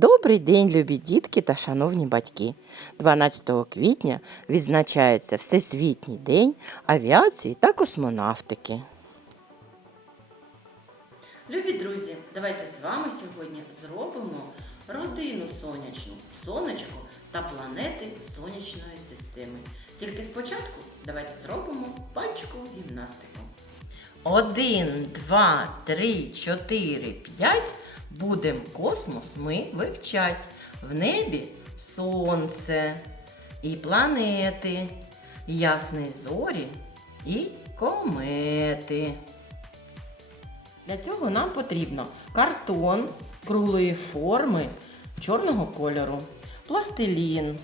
Добрий день, любі дітки та шановні батьки. 12 квітня відзначається Всесвітній день авіації та космонавтики. Любі друзі, давайте з вами сьогодні зробимо родину сонячну, сонечко та планети сонячної системи. Тільки спочатку давайте зробимо пальчикову гімнастику. Один, два, три, чотири, п'ять. Будем космос ми вивчать. В небі сонце і планети, ясні зорі і комети. Для цього нам потрібно картон круглої форми чорного кольору, пластилін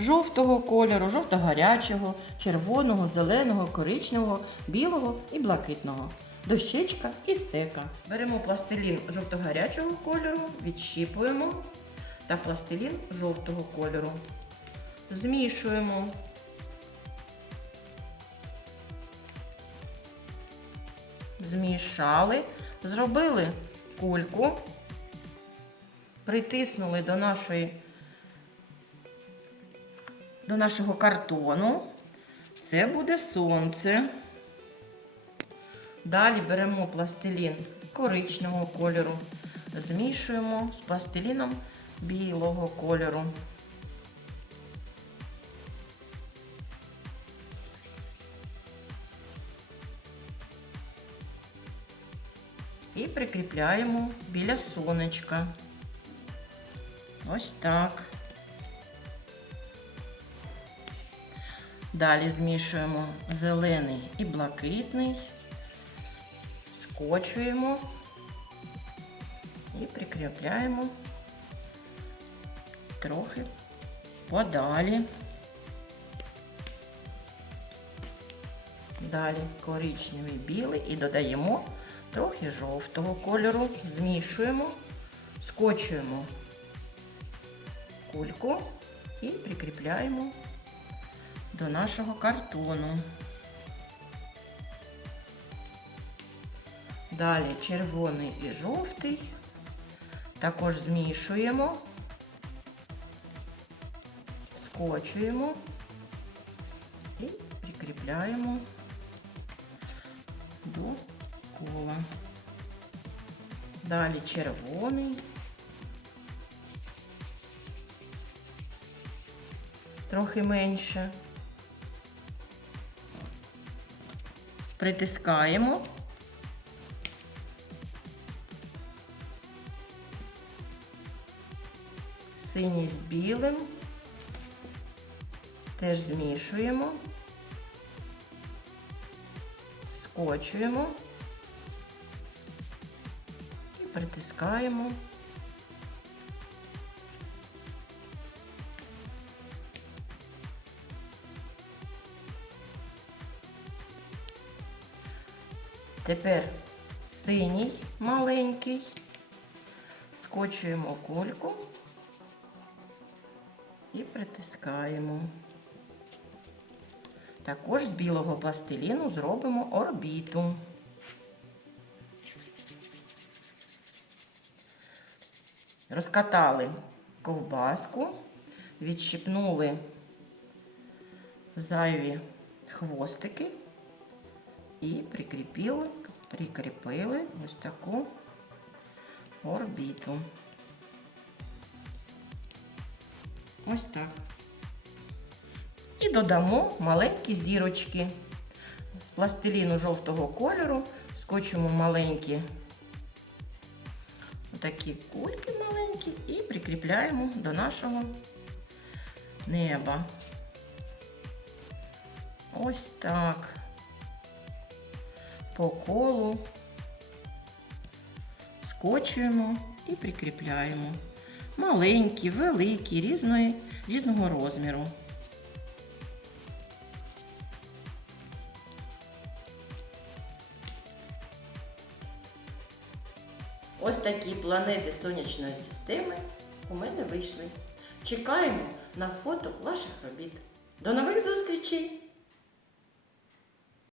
жовтого кольору, жовто-гарячого, червоного, зеленого, коричневого, білого і блакитного. Дощечка і стека. Беремо пластилін жовто-гарячого кольору, відщіпуємо та пластилін жовтого кольору. Змішуємо. Змішали, зробили кульку, притиснули до нашої до нашого картону. Це буде сонце. Далі беремо пластилін коричневого кольору, змішуємо з пластиліном білого кольору. І прикріпляємо біля сонечка. Ось так. Далі змішуємо зелений і блакитний, скочуємо і прикріпляємо трохи подалі. Далі коричневий білий і додаємо трохи жовтого кольору, змішуємо, скочуємо кульку і прикріпляємо до нашого картону. Далі червоний і жовтий. Також змішуємо, скочуємо і прикріпляємо до кола. Далі червоний. Трохи менше. Притискаємо. Синій з білим. Теж змішуємо, скочуємо і притискаємо. Тепер синій маленький, скочуємо кульку і притискаємо. Також з білого пластиліну зробимо орбіту. Розкатали ковбаску, відщипнули зайві хвостики і прикріпили, прикріпили ось таку орбіту. Ось так. І додамо маленькі зірочки. З пластиліну жовтого кольору скочимо маленькі такі кульки маленькі і прикріпляємо до нашого неба. Ось так по колу, скочуємо і прикріпляємо. Маленькі, великі, різної, різного розміру. Ось такі планети сонячної системи у мене вийшли. Чекаємо на фото ваших робіт. До нових зустрічей!